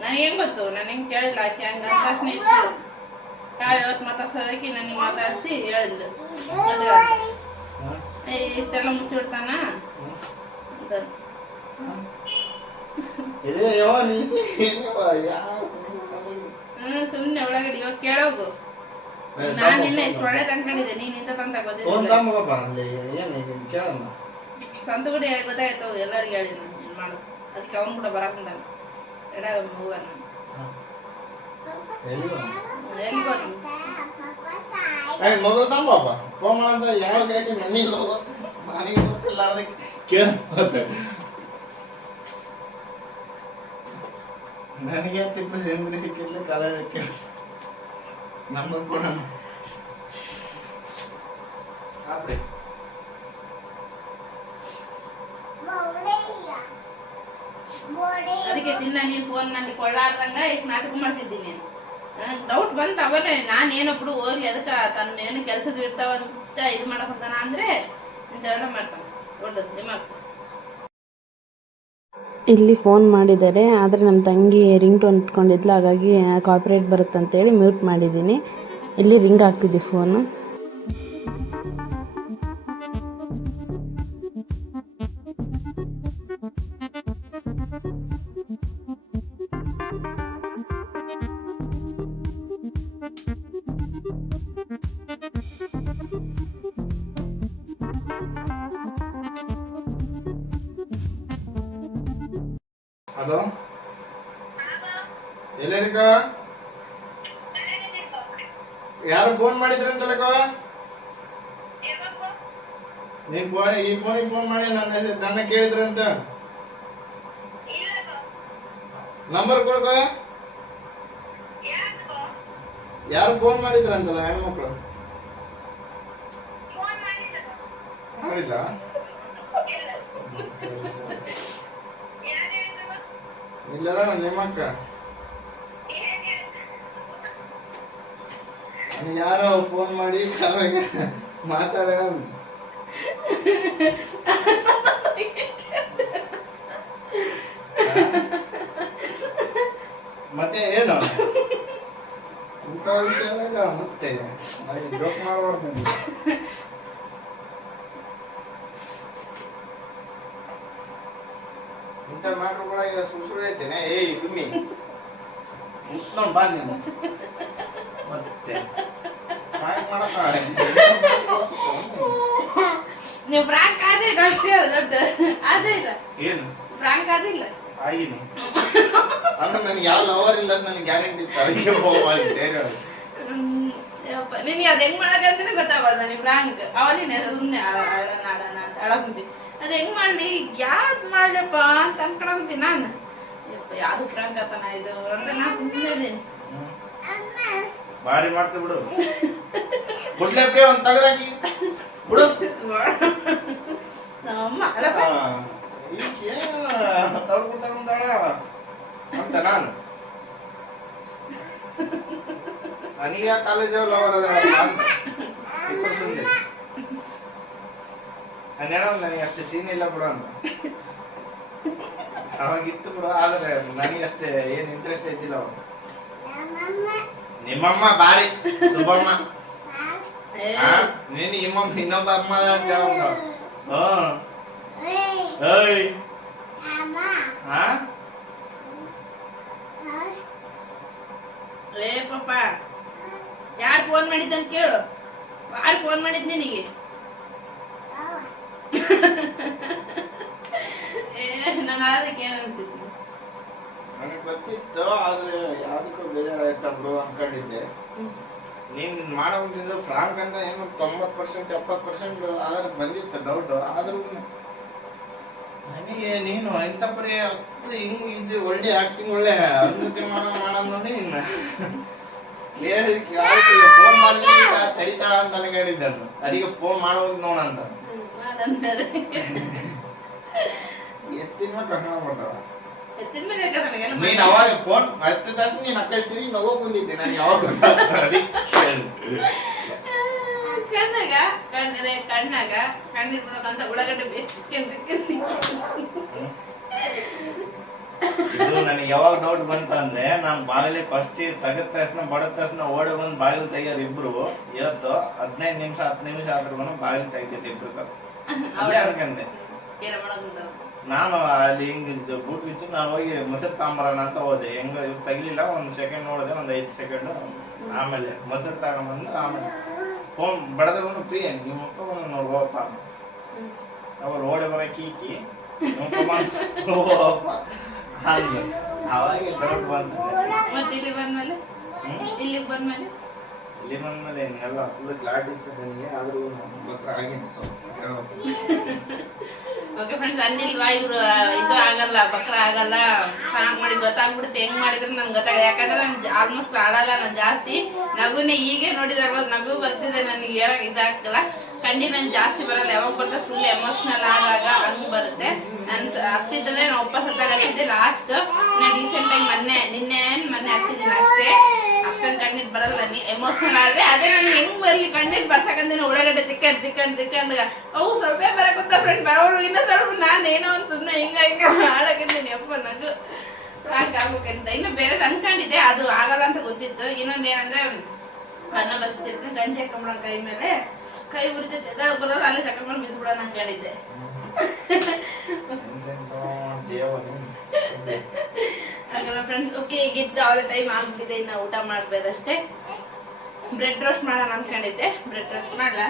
ನನಗೇನ್ ಗೊತ್ತು ನನಗೆ ಕೇಳಿಲ್ಲ ಆಕೆ ಹಂಗ ಅಂತ ತಕ್ಷಣ ಇತ್ತು ಕಾವ್ಯ ಇವತ್ತು ಮಾತಾಡ್ಸೋದಕ್ಕೆ ನನಗೆ ಮಾತಾಡಿಸಿ ಹೇಳಿದ್ಲು ಮದ್ವೆ ಆಯ್ತು. ಹಾ ಏ, ಇಷ್ಟೆಲ್ಲ ಮುಚ್ಚಿಬಿಡ್ತಾನ ಹ್ಮ್ ಅಂತ ಇದೇ ಯಾವ ನೀ ಯಾವ ಹ್ಮ್ ಸುಮ್ನೆ ಒಳಗಡೆ ಇವಾಗ ಕೇಳೋದು ನಾನು ನಿನ್ನ ಎಷ್ಟು ಒಳ್ಳೆ ಅನ್ಕೊಂಡಿದ್ದೆ ನೀನ್ ಇಂಥ ತಂತ ಫೋನ್ ಗೊತ್ತಿಲ್ಲ ತಗೊಂಬಪ್ಪ ಅಲ್ಲಿ ಏನು ಈಗ ಕೇಳಮ್ಮ ಸಂತಗುಡಿ ಗೊತ್ತಾಯ್ತು ಎಲ್ಲರಿಗೂ ಹೇಳಿ ನಾನು ಏನು ಮಾಡೋದು ಅದಕ್ಕೆ ಅವ್ನು ಕೂಡ ಬರಾಕಂತಾನ ಎಡ ಹೋಗೋಣ ಎಲ್ಲಿ ಎಲ್ಲಿಗೆ ಹೋಗ್ತಾನೆ ಏ ಮಗು ತಗೊಂಬಪ್ಪ ಫೋನ್ ಮಾಡಂತ ಯಾವಾಗ ಯಾಕೆ ಮನೆಗೆ ಹೋಗೋ ನನಗೆ ಗೊತ್ತಿಲ್ಲ ಅದಕ್ಕೆ ಕೇಳ ನನಗೆ ತಿಪ್ಪು ಸೇಂದ್ರಿ ಸಿಕ್ಕಿಲ್ಲ ಕಾಲೇಜಕ್ಕೆ ನಂಬರ್ ಕೊಡೋಣ ಹಾಕ್ರಿ ಅದಕ್ಕೆ ದಿನ ನೀನು ಫೋನ್ ನನಗೆ ಕೊಳ್ಳಾರ್ದಂಗ ಈಗ ನಾಟಕ ಮಾಡ್ತಿದ್ದೀನಿ ನನಗೆ ಡೌಟ್ ಬಂತ ಅವನೇ ನಾನು ಏನೊಬ್ರು ಹೋಗ್ಲಿ ಅದಕ್ಕೆ ತನ್ನ ಏನು ಕೆಲಸದ ಇರ್ತಾವಂತ ಇದು ಮಾಡಕ್ಕಂತಾನ ಅಂದ್ರೆ ಇಂಥವೆಲ್ಲ ಮಾಡ್ತಾನೆ. ಒಳ್ಳೇದು ದಿಮಾಕ್ ಇಲ್ಲಿ ಫೋನ್ ಮಾಡಿದ್ದಾರೆ, ಆದರೆ ನಮ್ಮ ತಂಗಿ ರಿಂಗ್ ಟೋನ್ ಇಟ್ಕೊಂಡಿದ್ಲು, ಹಾಗಾಗಿ ಕಾಪ್ರೇಟ್ ಬರುತ್ತಂತೇಳಿ ಮ್ಯೂಟ್ ಮಾಡಿದ್ದೀನಿ. ಇಲ್ಲಿ ರಿಂಗ್ ಆಗ್ತಿದೆ ಫೋನು ಹಲೋ? ಎಲ್ಲದಕ್ಕ ಯಾರು ಫೋನ್ ಮಾಡಿದ್ರಂತಲ್ಲಕ್ಕ ನೀನ್ ಫೋನ್ ಈ ಫೋನಿಗೆ ಫೋನ್ ಮಾಡಿ ನನ್ನ ನನ್ನ ಕೇಳಿದ್ರಂತ ನಂಬರ್ ಕೊಡ್ಕ. ಯಾರು ಫೋನ್ ಮಾಡಿದ್ರಂತಲ್ಲ ಹೆಣ್ಮಕ್ಳು? ಮಾಡಿಲ್ಲ? ಇಲ್ಲದ ನಿಮ್ಮಕ್ಕ. ಯಾರೋ ಫೋನ್ ಮಾಡಿ ಕಾವ್ಯಾಗ ಮಾತಾಡೋಣ ಮತ್ತೆ ಏನು? ಇಂಥ ವಿಷಯದಾಗ ಮತ್ತೆ ಜೋಕ್ ಮಾಡಬಾರ್ದು ಇಂಥ ಇಂಥ ಮ್ಯಾಟ್ರುಗಳಾಗ ಸುಸುರು ಹೇಳ್ತೇನೆ ಏಯ್ ಗುಮ್ಮಿ ಮುಟ್ಕೊಂಡು ಬಾ ನೀನು ಮತ್ತೆ ಫ್ರಾಂಕ್ ಮಾಡಕ್ಕ ನೀವು ಫ್ರಾಂಕ್ ಆದ್ರೆ ಇಲ್ಲ ಅಷ್ಟೇ ದೊಡ್ಡ ಅದೇ ಇಲ್ಲ ಏನು ಫ್ರಾಂಕ್ ಆದಿಲ್ಲ ಆಗಿನ ಅಂದ್ರೆ ನನಗೆ ಯಾವ ಲವರ್ ಇಲ್ಲ ಅಂತ ನನಗೆ ಗ್ಯಾರಂಟಿ ಇತ್ತು ಅದಕ್ಕೆ ಹೋಗಿ ಬೇರೆ ಅವ್ರು. ನಿನಗೆ ಅದು ಹೆಂಗ್ ಮಾಡಕಂತಾನೆ ಗೊತ್ತಾಗೋದ ನನಗೆ ಫ್ರಾಂಕ್ ಅವನಿನ ಸುಮ್ಮನೆ ಅಳೋಣ ಆಡೋಣ ಅಂತ ಅಳಗುಂತಿ ಅದು ಹೆಂಗ್ ಮಾಡ್ಲಿ? ಯಾವ್ದು ಮಾಡ್ಲಪ್ಪ ಅಂತ ಅನ್ಕೊಳಗುಂತಿ ನಾನು. ಯಪ್ಪ ಯಾವ್ದು ಫ್ರಾಂಕ್ ಆತನ ಇದು? ಅಂತ ನಾನು ಸುಮ್ಮನೆ ಭಾರಿ ಮಾಡ್ತಿ ಬಿಡು. ಬಿಡ್ಲೆ ಪ್ರಿಯ ಒಂದ್ ತೆಗ್ದಾಕಿ ಬಿಡು. ನಮ್ಮ ಅಂತಾಳ ಅಂತ ನಾನು. ನನಗೆ ಯಾವ ಕಾಲೇಜ್ ಲವರ್ ಅದ ಹನ್ನೆರಡು ನನಗೆ ಅಷ್ಟು ಸೀನ್ ಇಲ್ಲ ಬಿಡು ಅಂತ ಅವಾಗಿತ್ತು ಬಿಡು ಆದ್ರೆ ನನಗೆ ಅಷ್ಟೇ ಏನು ಇಂಟ್ರೆಸ್ಟ್ ಐತಿಲ್ಲ ಅವ ನಿಮ್ಮಮ್ಮ. ಬಾರಿ ಸುಬ್ಬಮ್ಮ ನೀನು ಇಮ್ಮಮ್ಮ ಇನ್ನೊಬ್ಬ ಅಮ್ಮ ಅಂತ ಹೇಳೋದು. ಏಯ್. ಹಾ ಪಾಪ ಯಾರು ಫೋನ್ ಮಾಡಿದ್ದಂತ ಕೇಳು. ಯಾರು ಫೋನ್ ಮಾಡಿದ್ ನಿನಗೆ? ನಾನು ಅದಕ್ಕೆ ಏನಂತಿದ್ದೆ ನನಗೆ ಗೊತ್ತಿತ್ತು, ಆದ್ರೆ ಯಾವ್ದಕ್ಕೂ ಬೇಜಾರಾಯ್ತಾ ಬಿಡು ಅನ್ಕೊಂಡಿದ್ದೆ. ನೀನ್ ಮಾಡೋ ಫ್ರಾಂಕ್ ಅಂತ ಏನು ತೊಂಬತ್ತು ಪರ್ಸೆಂಟ್ ಎಪ್ಪತ್ತು ಪರ್ಸೆಂಟ್ ಆದ್ರೆ ಬಂದಿತ್ತು ಡೌಟ್ ಆದ್ರೂ ನನಗೆ ನೀನು ಇಂಥ ಪರಿ ಇದು ಒಳ್ಳೆ ಆಕ್ಟಿಂಗ್ ಒಳ್ಳೆ ಅನುಮತಿ ಮಾಡೋ ನೋಡಿ ಕ್ಲಿಯರ್ ಫೋನ್ ಮಾಡಿದ್ರೆ ತಡಿತಾಳ ಅಂತ ಅನ್ಕೊಂಡಿದ್ದೆ ನಾನು. ಅದಕ್ಕೆ ಫೋನ್ ಮಾಡೋದು ನೋಡ ಕರ್ಕೊಂಡು ಎತ್ತಿನ ಮೇಲೆ ನೀನ್ ಅವಾಗ ಫೋನ್ ಹತ್ತು ತಕ್ಷಣ ನೀನ್ ಅಕ್ಕಳಿ ತಿರುಗಿ ನಗೋ ಬಂದಿದ್ದೆ ನಾನು ಯಾವಾಗ. ಕಣ್ಣಾಗ ಕಣ್ಣರೆ ಕಣ್ಣಾಗ ಕಣ್ಣೀರ್ ಬಿಡೋಕಂತ ಉಳ್ಳಾಗಡ್ಡೆ ಬೇಯಿಸ್ಕೊಂಡ್ ಇದು ನನಗೆ ಯಾವಾಗ ಡೌಟ್ ಬಂತ ಅಂದ್ರೆ ನಾನು ಬಾಗಿಲಿ ಫಸ್ಟ್ ತೆಗೆದ ತಕ್ಷಣ ಬಡದ ತಕ್ಷಣ ಓಡಿ ಬಂದು ಬಾಗಿಲು ತೆಗಿಯೋರು ಇಬ್ರು ಇವತ್ತು ಹದಿನೈದು ನಿಮಿಷ ಹತ್ತು ನಿಮಿಷ ಆದ್ರೂ ಬಾಗಿಲು ತೆಗ್ದಿದ್ದು ಇಬ್ರು. ಕತ್ತು ಅನ್ಕಂದೆ ನಾನು ಅಲ್ಲಿ ಹಿಂಗ್ ಬೂಟ್ ಬಿಚ್ಚು ನಾನು ಹೋಗಿ ಮೊಸರು ತಾಂಬರೋಣ ಅಂತ ಹೋದೆ. ಹೆಂಗ ತೆಗಿಲಿಲ್ಲ ಒಂದು ಸೆಕೆಂಡ್ ನೋಡಿದೆ ಒಂದು ಐದು ಸೆಕೆಂಡ್ ಆಮೇಲೆ ಮೊಸರು ತಗೊಂಬಂದು ಆಮೇಲೆ ಫೋನ್ ಬಡದವನು ಫ್ರೀ ನಿಮ್ಮ ಅಪ್ಪ ಬಂದು ನೋಡ್ಬೋಪ್ಪ ಅವ್ರು ಓಡಿ ಬರ ಕೀಕಿ. ಹಂಗ. ಅವಾಗ ಡೌಟ್ ಬಂತು. ಇಲ್ಲಿ ಬಂದ್ಮೇಲೆ? ಇಲ್ಲಿಗೆ ಬಂದ್ಮೇಲೆ? ಇಲ್ಲಿ ಬಂದ್ಮೇಲೆ ಎಲ್ಲ ಫುಲ್ ಕ್ಲಾರಿಟಿ ನನಗೆ, ಆದ್ರೂ ಹತ್ರ ಆಗಿನ ಓಕೆ ಫ್ರೆಂಡ್ಸ್ ಅಂದಿಲ್ವಾ ಇವರು, ಇದು ಆಗಲ್ಲ, ಬಕ್ರ ಆಗಲ್ಲ ಸಾಂಗ್ ಮಾಡಿ ಗೊತ್ತಾಗ್ಬಿಡುತ್ತೆ, ಹೆಂಗ್ ಮಾಡಿದ್ರೆ ನನ್ಗೆ ಗೊತ್ತಾಗ ಯಾಕಂದ್ರೆ ನಾನು ಆಲ್ಮೋಸ್ಟ್ ಆಡಲ್ಲ ನಾನು ಜಾಸ್ತಿ ನಗುನೇ ಹೀಗೆ ನೋಡಿದ್ರೆ ನಗು ಬರ್ತಿದೆ ನನಗೆ ಹೇಳಕ್ ಇದಾಗಲ್ಲ. ಕಂಡಿ ನಾನು ಜಾಸ್ತಿ ಬರಲ್ಲ, ಯಾವಾಗ ಬರ್ತದೆ ಫುಲ್ ಎಮೋಷ್ನಲ್ ಆದಾಗ ಹಂಗ್ ಬರುತ್ತೆ. ನಾನು ಹತ್ತಿದ್ರೆ ನಾನು ಒಪ್ಪ ಹತ್ತಿದ್ದೆ ಲಾಸ್ಟ್ ನಾನು ರೀಸೆಂಟ್ ಆಗಿ ಮೊನ್ನೆ, ನಿನ್ನೆ ಮೊನ್ನೆ ಹತ್ತಿದ್ದೀನಿ ಅಷ್ಟೇ. ಅಷ್ಟೊಂದು ಬರಲ್ಲ, ನೀ ಎಮೋಷನಲ್ ಆದ್ರೆ ಅದೇ ನಾನು ಹೆಂಗ್ ಬರ್ಲಿ ಕಣ್ಣೀರ್ ಬರ್ಸಕಂದಿನ ಒಳಗಡೆ ತಿಕ್ಕಂಡ್ ತಿಕ್ಕಂಡ್ ತಿಕ್ಕಂಡ್. ಅವು ಸ್ವಲ್ಪ ಬರಕುತ್ತ ಫ್ರೆಂಡ್ ಬರೋಳು ಇನ್ನ ಸ್ವಲ್ಪ ನಾನು ಏನೋ ಒಂದು ಸುಮ್ಮನೆ ಹಿಂಗ ಹಿಂಗ ಮಾಡಕಂತೀನಿ ಅಪ್ಪ, ನಗು. ಫ್ರಾಂಕ್ ಆಗ್ಬೇಕಂತ. ಇನ್ನು ಬೇರೆ ಅನ್ಕೊಂಡಿದ್ದೆ, ಅದು ಆಗಲ್ಲ ಅಂತ ಗೊತ್ತಿತ್ತು. ಇನ್ನೊಂದ್ ಏನಂದ್ರೆ, ಅನ್ನ ಬಸ್ತಿರ್ತೀನಿ ಗಂಜಿ ಹಾಕೊಂಬಿಡೋ ಕೈ ಮೇಲೆ. ಕೈ ಉರಿತೈತೆ ಬರೋರು ಅಲ್ಲೇ ಸಕೊಂಡ್ಕೊಂಡು ಬಿದ್ಬಿಡೋಣ ಅನ್ಕೊಂಡಿದ್ದೆ ಹಾಗಲ್ಲ ಫ್ರೆಂಡ್ಸ್ ಓಕೆ ಈಗಿತ್ತು ಅವ್ರ ಟೈಮ್ ಆಗ್ಬಿಟ್ಟಿದೆ ಇನ್ನು ಊಟ ಮಾಡ್ಬೇಕಷ್ಟೇ. ಬ್ರೆಡ್ ರೋಸ್ಟ್ ಮಾಡೋಣ ಅನ್ಕೊಂಡಿದ್ದೆ. ಬ್ರೆಡ್ ರೋಸ್ಟ್ ಮಾಡಲ?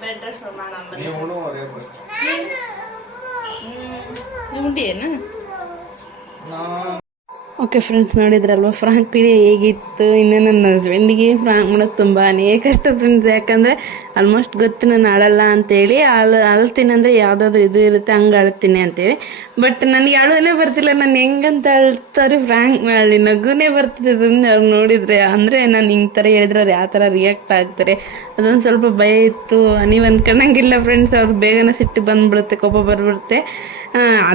ಬ್ರೆಡ್ ರೋಸ್ಟ್ ಮಾಡೋಣ ನೀವು ನೀವು ಏನು? ಓಕೆ ಫ್ರೆಂಡ್ಸ್ ನೋಡಿದ್ರಲ್ವ? ಫ್ರಾಂಕ್ ವಿಡಿಯೋ ಹೇಗಿತ್ತು? ಇನ್ನು ನನ್ನ ಹಸ್ಬೆಂಡಿಗೆ ಫ್ರಾಂಕ್ ಮಾಡೋದು ತುಂಬಾ ಕಷ್ಟ ಫ್ರೆಂಡ್ಸ್ ಯಾಕಂದರೆ ಆಲ್ಮೋಸ್ಟ್ ಗೊತ್ತು ನಾನು ಆಡಲ್ಲ ಅಂತೇಳಿ, ಅಳ್, ಅಳ್ತೀನಿ ಅಂದರೆ ಯಾವುದಾದ್ರು ಇದು ಇರುತ್ತೆ, ಹಂಗೆ ಅಳ್ತೀನಿ ಅಂತೇಳಿ. ಬಟ್ ನನಗೆ ಅಳೋದೇ ಬರ್ತಿಲ್ಲ, ನಾನು ಹೆಂಗಂತ ಅಳ್ತಾರೆ ಫ್ರಾಂಕ್ ಮಾಡಿ ನಗುನೇ ಬರ್ತಿದೆ ಸುಮ್ಮನೆ ಅವ್ರು ನೋಡಿದರೆ. ಅಂದರೆ ನಾನು ಹಿಂಗೆ ಥರ ಹೇಳಿದ್ರೆ ಅವ್ರು ಯಾವ ಥರ ರಿಯಾಕ್ಟ್ ಆಗ್ತಾರೆ. ಅದೊಂದು ಸ್ವಲ್ಪ ಭಯ ಇತ್ತು. ನೀವು ಅನ್ಕೊಂಡಂಗಿಲ್ಲ ಫ್ರೆಂಡ್ಸ್ ಅವ್ರು ಬೇಗನೆ ಸಿಟ್ಟು ಬಂದುಬಿಡುತ್ತೆ, ಕೋಪ ಬರ್ಬಿಡುತ್ತೆ.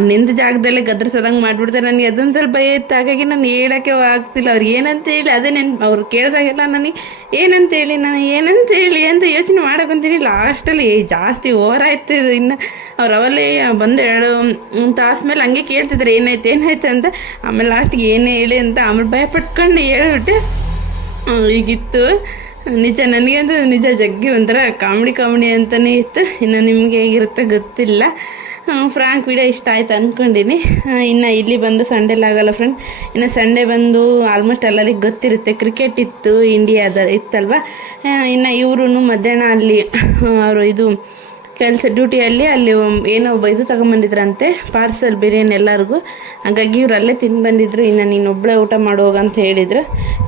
ನಿಂತ ಜಾಗದಲ್ಲೇ ಗದ್ರಸದಂಗೆ ಮಾಡಿಬಿಡ್ತಾರೆ. ನನಗೆ ಅದೊಂದು ಸ್ವಲ್ಪ ಭಯ ಇತ್ತು. ಹಾಗಾಗಿ ನಾನು ಹೇಳೋಕ್ಕೆ ಆಗ್ತಿಲ್ಲ. ಅವ್ರು ಏನಂತ ಹೇಳಿ, ಅದೇ ನೆನ್, ಅವ್ರು ಕೇಳಿದಾಗೆಲ್ಲ ನನಗೆ, ಏನಂತ ಹೇಳಿ ನಾನು ಏನಂತ ಹೇಳಿ ಅಂತ ಯೋಚನೆ ಮಾಡೋಕ್ಕಂತೀನಿ ಲಾಸ್ಟಲ್ಲಿ ಜಾಸ್ತಿ ಓವರ್ ಆಯ್ತು ಇನ್ನು. ಅವ್ರು ಅವಲ್ಲೇ ಬಂದು ಎರಡು ತಾಸು ಮೇಲೆ ಹಂಗೆ ಕೇಳ್ತಿದ್ರು, ಏನಾಯ್ತು ಏನಾಯ್ತು ಅಂತ. ಆಮೇಲೆ ಲಾಸ್ಟಿಗೆ ಏನೇ ಹೇಳಿ ಅಂತ ಆಮೇಲೆ ಭಯ ಪಟ್ಕೊಂಡು ಹೇಳ್ಬಿಟ್ಟೆ ಈಗಿತ್ತು. ನಿಜ, ನನಗಂತೂ ನಿಜ ಜಗ್ಗಿ ಒಂಥರ ಕಾಮಿಡಿ ಕಾಮಿಡಿ ಅಂತಲೇ ಇತ್ತು. ಇನ್ನು ನಿಮಗೆ ಹೇಗಿರುತ್ತೆ ಗೊತ್ತಿಲ್ಲ. ಫ್ರಾಂಕ್ ವಿಡಿಯೋ ಇಷ್ಟ ಆಯ್ತು ಅಂದ್ಕೊಂಡಿನಿ ಇನ್ನು ಇಲ್ಲಿ ಬಂದು ಸಂಡೇಲಿ ಆಗಲ್ಲ ಫ್ರೆಂಡ್ ಇನ್ನು ಸಂಡೇ ಬಂದು ಆಲ್ಮೋಸ್ಟ್ ಎಲ್ಲರಿಗೆ ಗೊತ್ತಿರುತ್ತೆ. ಕ್ರಿಕೆಟ್ ಇತ್ತು ಇಂಡಿಯಾದ ಇತ್ತಲ್ವ? ಇನ್ನು ಇವರು ಮಧ್ಯಾಹ್ನ ಅಲ್ಲಿ ಅವರು ಇದು ಕೆಲಸ ಡ್ಯೂಟಿಯಲ್ಲಿ ಅಲ್ಲಿ ಏನೋ ಇದು ತಗೊಂಬಂದಿದ್ರಂತೆ ಪಾರ್ಸಲ್ ಬಿರಿಯಾನಿ ಎಲ್ಲರಿಗೂ. ಹಾಗಾಗಿ ಇವ್ರು ಅಲ್ಲೇ ತಿಂದು ಬಂದಿದ್ರು ಇನ್ನು ನೀನು ಒಬ್ಬಳೇ ಊಟ ಮಾಡೋಗ ಅಂತ ಹೇಳಿದ್ರು.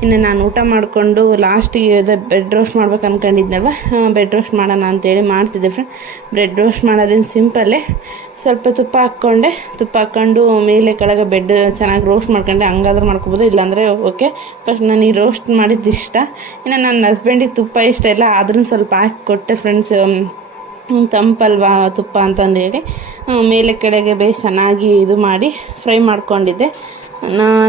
ಇನ್ನು ನಾನು ಊಟ ಮಾಡಿಕೊಂಡು ಲಾಸ್ಟಿಗೆ ಬೆಡ್ ರೋಸ್ಟ್ ಮಾಡ್ಬೇಕು ಅನ್ಕೊಂಡಿದ್ನಲ್ವ? ಬೆಡ್ ರೋಸ್ಟ್ ಮಾಡೋಣ ಅಂತೇಳಿ ಮಾಡ್ತಿದ್ದೆ ಫ್ರೆಂಡ್ ಬ್ರೆಡ್ ರೋಸ್ಟ್ ಮಾಡೋದೇನು ಸಿಂಪಲ್ಲೇ ಸ್ವಲ್ಪ ತುಪ್ಪ ಹಾಕ್ಕೊಂಡೆ. ತುಪ್ಪ ಹಾಕ್ಕೊಂಡು ಮೇಲೆ ಕೆಳಗೆ ಬೆಡ್ ಚೆನ್ನಾಗಿ ರೋಸ್ಟ್ ಮಾಡ್ಕೊಂಡೆ. ಹಂಗಾದ್ರೂ ಮಾಡ್ಕೊಬೋದು, ಇಲ್ಲಾಂದರೆ ಓಕೆ ಫಸ್ಟ್ ನಾನು ಈ ರೋಸ್ಟ್ ಮಾಡಿದ್ದು ಇಷ್ಟ ಇನ್ನು ನನ್ನ ಹಸ್ಬೆಂಡಿಗೆ ತುಪ್ಪ ಇಷ್ಟ ಇಲ್ಲ ಆದ್ರೂ ಸ್ವಲ್ಪ ಹಾಕಿ ಕೊಟ್ಟೆ ಫ್ರೆಂಡ್ಸ್ ತಂಪಲ್ವಾ ತುಪ್ಪ ಅಂತಂದೇಳಿ. ಮೇಲೆ ಕಡೆಗೆ ಬೇಸ್ ಚೆನ್ನಾಗಿ ಇದು ಮಾಡಿ ಫ್ರೈ ಮಾಡ್ಕೊಂಡಿದ್ದೆ.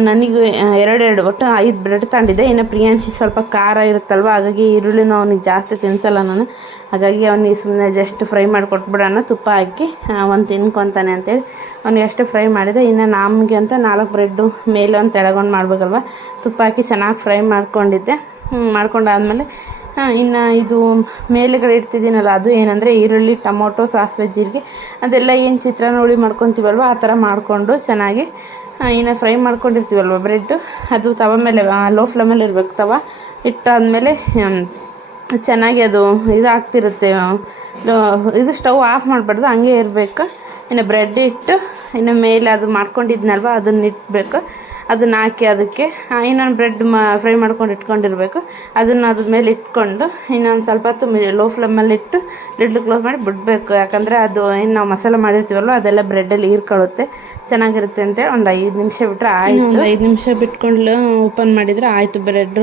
ನನಗೆ ಎರಡೆರಡು, ಒಟ್ಟು ಐದು ಬ್ರೆಡ್ ತಗೊಂಡಿದ್ದೆ ಇನ್ನು ಪ್ರಿಯಾಂಶಿ ಸ್ವಲ್ಪ ಖಾರ ಇರುತ್ತಲ್ವ, ಹಾಗಾಗಿ ಈರುಳ್ಳಿನೂ ಅವನಿಗೆ ಜಾಸ್ತಿ ತಿನ್ಸಲ್ಲ ನಾನು. ಹಾಗಾಗಿ ಅವನಿಗೆ ಸುಮ್ಮನೆ ಜಸ್ಟ್ ಫ್ರೈ ಮಾಡಿ ಕೊಟ್ಬಿಡೋಣ ತುಪ್ಪ ಹಾಕಿ ಒಂದು ತಿನ್ಕೊತಾನೆ ಅಂತೇಳಿ ಅವ್ನಿಗೆ ಅಷ್ಟು ಫ್ರೈ ಮಾಡಿದೆ. ಇನ್ನು ನಮಗೆ ಅಂತ ನಾಲ್ಕು ಬ್ರೆಡ್ಡು ಮೇಲೆ ಒಂದು ತೆಳಗೊಂಡು ಮಾಡಬೇಕಲ್ವ, ತುಪ್ಪ ಹಾಕಿ ಚೆನ್ನಾಗಿ ಫ್ರೈ ಮಾಡ್ಕೊಂಡಿದ್ದೆ. ಮಾಡ್ಕೊಂಡಾದ್ಮೇಲೆ ಇನ್ನು ಇದು ಮೇಲುಗಡೆ ಇಡ್ತಿದ್ದೀನಲ್ಲ, ಅದು ಏನಂದರೆ ಈರುಳ್ಳಿ, ಟೊಮೊಟೊ, ಸಾಸಿವೆ, ಜೀರಿಗೆ, ಅದೆಲ್ಲ ಏನು ಚಿತ್ರಾನ್ನ ಹುಳಿ ಮಾಡ್ಕೊತೀವಲ್ವ, ಆ ಥರ ಮಾಡಿಕೊಂಡು ಚೆನ್ನಾಗಿ ಇನ್ನು ಫ್ರೈ ಮಾಡ್ಕೊಂಡಿರ್ತೀವಲ್ವ ಬ್ರೆಡ್ಡು ಅದು ತವ ಮೇಲೆ ಲೋ ಫ್ಲೇಮಲ್ಲಿ ಇರಬೇಕು ತವ, ಇಟ್ಟಾದಮೇಲೆ ಚೆನ್ನಾಗಿ ಅದು ಇದು ಆಗ್ತಿರುತ್ತೆ ಇದು ಸ್ಟವ್ ಆಫ್ ಮಾಡಬಾರ್ದು, ಹಂಗೆ ಇರಬೇಕು. ಇನ್ನು ಬ್ರೆಡ್ ಇಟ್ಟು, ಇನ್ನು ಮೇಲೆ ಅದು ಮಾಡ್ಕೊಂಡಿದ್ನಲ್ವ, ಅದನ್ನ ಇಟ್ಬೇಕು. ಅದನ್ನ ಹಾಕಿ ಅದಕ್ಕೆ ಇನ್ನೊಂದು ಬ್ರೆಡ್ ಮ ಫ್ರೈ ಮಾಡ್ಕೊಂಡು ಇಟ್ಕೊಂಡಿರಬೇಕು. ಅದನ್ನು ಅದ್ರ ಮೇಲೆ ಇಟ್ಕೊಂಡು ಇನ್ನೊಂದು ಸ್ವಲ್ಪ ಹೊತ್ತು ಲೋ ಫ್ಲೇಮಲ್ಲಿ ಇಟ್ಟು ಲಿಡ್ಲು ಕ್ಲೋಸ್ ಮಾಡಿ ಬಿಡಬೇಕು. ಯಾಕಂದರೆ ಅದು ಏನು ನಾವು ಮಸಾಲೆ ಮಾಡಿರ್ತೀವಲ್ವ ಅದೆಲ್ಲ ಬ್ರೆಡ್ಡಲ್ಲಿ ಹೀರ್ಕೊಳ್ಳುತ್ತೆ. ಚೆನ್ನಾಗಿರುತ್ತೆ ಅಂತೇಳಿ ಒಂದು ಐದು ನಿಮಿಷ ಬಿಟ್ಟರೆ ಆಯಿತು ಒಂದು ಐದು ನಿಮಿಷ ಬಿಟ್ಕೊಂಡು ಓಪನ್ ಮಾಡಿದರೆ ಆಯಿತು ಬ್ರೆಡ್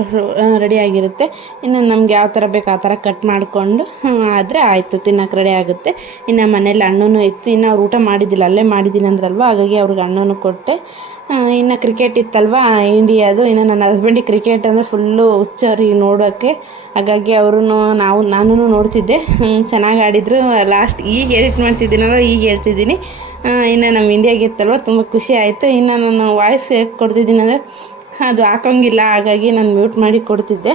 ರೆಡಿ ಆಗಿರುತ್ತೆ. ಇನ್ನು ನಮ್ಗೆ ಯಾವ ಥರ ಬೇಕು ಆ ಥರ ಕಟ್ ಮಾಡಿಕೊಂಡು ಆದರೆ ಆಯಿತು ತಿನ್ನೋಕೆ ರೆಡಿ ಆಗುತ್ತೆ. ಇನ್ನು ಮನೇಲಿ ಹಣ್ಣು ಇತ್ತು ಇನ್ನು ಅವ್ರು ಊಟ ಮಾಡಿದ್ದಿಲ್ಲ ಅಲ್ಲೇ ಮಾಡಿದ್ದೀನಿ ಅಂದ್ರಲ್ವ ಹಾಗಾಗಿ ಅವ್ರಿಗೆ ಹಣ್ಣು ಕೊಟ್ಟೆ. ಇನ್ನು ಕ್ರಿಕೆಟ್ ಇತ್ತಲ್ವ ಇಂಡಿಯಾದು ಇನ್ನು ನನ್ನ ಹಸ್ಬೆಂಡಿಗೆ ಕ್ರಿಕೆಟ್ ಅಂದರೆ ಫುಲ್ಲು ಹುಚ್ಚರಿ ನೋಡೋಕ್ಕೆ ಹಾಗಾಗಿ ಅವರು ನಾವು ನಾನು ನೋಡ್ತಿದ್ದೆ. ಚೆನ್ನಾಗಿ ಆಡಿದರು. ಲಾಸ್ಟ್ ಈಗ ಎಡಿಟ್ ಮಾಡ್ತಿದ್ದೀನಲ್ಲ ಈಗ ಹೇಳ್ತಿದ್ದೀನಿ. ಇನ್ನು ನಮ್ಮ ಇಂಡಿಯಾಗೆ ಇತ್ತಲ್ವ, ತುಂಬ ಖುಷಿ ಆಯಿತು. ಇನ್ನು ನಾನು ವಾಯ್ಸ್ ಕೊಡ್ತಿದ್ದೀನಿ ಅಂದರೆ ಅದು ಹಾಕೋಂಗಿಲ್ಲ. ಹಾಗಾಗಿ ನಾನು ಮ್ಯೂಟ್ ಮಾಡಿ ಕೊಡ್ತಿದ್ದೆ.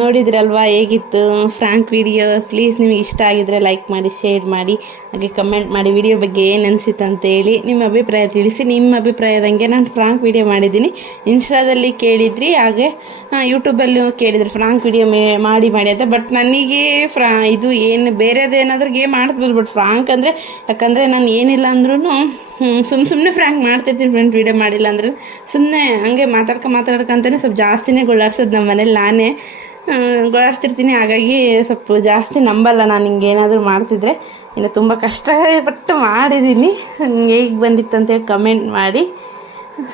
ನೋಡಿದ್ರಲ್ವಾ ಹೇಗಿತ್ತು? ಫ್ರಾಂಕ್ ವಿಡಿಯೋ ಪ್ಲೀಸ್ ನಿಮಗೆ ಇಷ್ಟ ಆಗಿದ್ರೆ ಲೈಕ್ ಮಾಡಿ ಶೇರ್ ಮಾಡಿ, ಹಾಗೆ ಕಮೆಂಟ್ ಮಾಡಿ ವಿಡಿಯೋ ಬಗ್ಗೆ ಏನು ಅನಿಸಿತ್ತು ಅಂತೇಳಿ ನಿಮ್ಮ ಅಭಿಪ್ರಾಯ ತಿಳಿಸಿ. ನಿಮ್ಮ ಅಭಿಪ್ರಾಯದಂಗೆ ನಾನು ಫ್ರಾಂಕ್ ವಿಡಿಯೋ ಮಾಡಿದ್ದೀನಿ. ಇನ್ಸ್ಟಾದಲ್ಲಿ ಕೇಳಿದ್ರಿ, ಹಾಗೆ ಯೂಟ್ಯೂಬಲ್ಲೂ ಕೇಳಿದ್ರಿ ಫ್ರಾಂಕ್ ವಿಡಿಯೋ ಮಾಡಿ ಮಾಡಿ ಅಂತ. ಬಟ್ ನನಗೆ ಫ್ರಾ ಇದು ಏನು, ಬೇರೆದೇನಾದ್ರೂ ಗೇಮ್ ಆಡಿಸ್ಬೋದು ಬಟ್ ಫ್ರಾಂಕ್ ಅಂದರೆ, ಯಾಕಂದರೆ ನಾನು ಏನಿಲ್ಲ ಅಂದ್ರೂ ಸುಮ್ಮ ಸುಮ್ಮನೆ ಫ್ರ್ಯಾಂಕ್ ಮಾಡ್ತಿರ್ತೀನಿ ಫ್ರೆಂಡ್ ವೀಡಿಯೋ ಮಾಡಿಲ್ಲ ಅಂದ್ರೆ. ಸುಮ್ಮನೆ ಹಂಗೆ ಮಾತಾಡ್ಕೊ ಮಾತಾಡ್ಕೊಂತಾನೆ ಸ್ವಲ್ಪ ಜಾಸ್ತಿನೇ ಗೊಳ್ಳಾಡ್ಸೋದು ನಮ್ಮ ಮನೇಲಿ ನಾನೇ. ಗೊಳಾಡ್ತಿರ್ತೀನಿ ಹಾಗಾಗಿ ಸ್ವಲ್ಪ ಜಾಸ್ತಿ ನಂಬಲ್ಲ ನಾನು, ಹಿಂಗೆ ಏನಾದರೂ ಮಾಡ್ತಿದ್ರೆ. ಇನ್ನು ತುಂಬ ಕಷ್ಟಪಟ್ಟು ಮಾಡಿದ್ದೀನಿ ಹೇಗೆ ಬಂದಿತ್ತು ಅಂತೇಳಿ ಕಮೆಂಟ್ ಮಾಡಿ.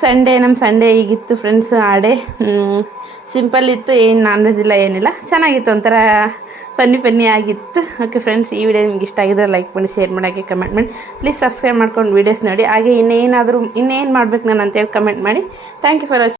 ಸಂಡೇ ನಮ್ಮ ಸಂಡೇ ಹೀಗಿತ್ತು ಫ್ರೆಂಡ್ಸ್ ಆಡೆ. ಸಿಂಪಲ್ ಇತ್ತು, ಏನು ನಾನ್ ವೆಜ್ ಇಲ್ಲ, ಏನಿಲ್ಲ. ಚೆನ್ನಾಗಿತ್ತು ಒಂಥರ ಫನ್ನಿ ಫನ್ನಿ ಆಗಿತ್ತು. ಓಕೆ ಫ್ರೆಂಡ್ಸ್ ಈ ವಿಡಿಯೋ ನಿಮ್ಗೆ ಇಷ್ಟ ಆಗಿದ್ರೆ ಲೈಕ್ ಮಾಡಿ ಶೇರ್ ಮಾಡೋಕ್ಕೆ ಕಮೆಂಟ್ ಮಾಡಿ. ಪ್ಲೀಸ್ ಸಬ್ಸ್ಕ್ರೈಬ್ ಮಾಡ್ಕೊಂಡು ವೀಡಿಯೋಸ್ ನೋಡಿ. ಹಾಗೆ ಇನ್ನೇನಾದರೂ, ಇನ್ನೇನು ಮಾಡ್ಬೇಕು ನಾನು ಅಂತೇಳಿ ಕಮೆಂಟ್ ಮಾಡಿ. Thank you for watching